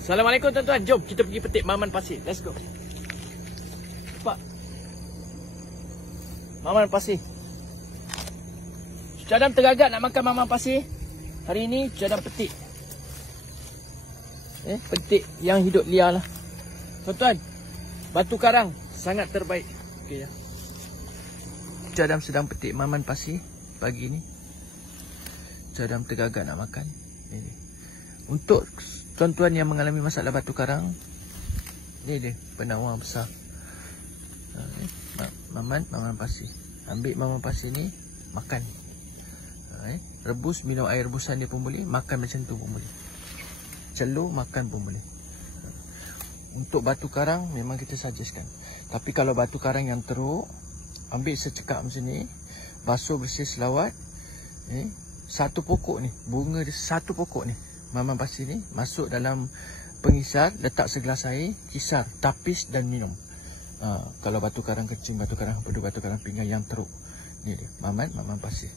Assalamualaikum tuan-tuan. Jom kita pergi petik maman pasir. Let's go. Cepat. Maman pasir. Cucu Adam tergagap nak makan maman pasir. Hari ini Cucu Adam petik. Petik yang hidup liar lah. Tuan-tuan, batu karang sangat terbaik. Okey ya. Cucu Adam sedang petik maman pasir pagi ni. Cucu Adam tergagap nak makan. Ini. Untuk tuan-tuan yang mengalami masalah batu karang, ni dia penawar besar. Maman pasir. Ambil maman pasir ni, makan. Rebus, minum air rebusan dia pun boleh. Makan macam tu pun boleh. Celur, makan pun boleh. Untuk batu karang memang kita suggestkan. Tapi kalau batu karang yang teruk, ambil secekap macam ni, basuh bersih selawat. Satu pokok ni, bunga dia satu pokok ni, maman pasir ni, masuk dalam pengisar, letak segelas air, kisar, tapis dan minum. Kalau batu karang kecil, batu karang pedu, batu karang pinggang yang teruk, ni dia maman pasir.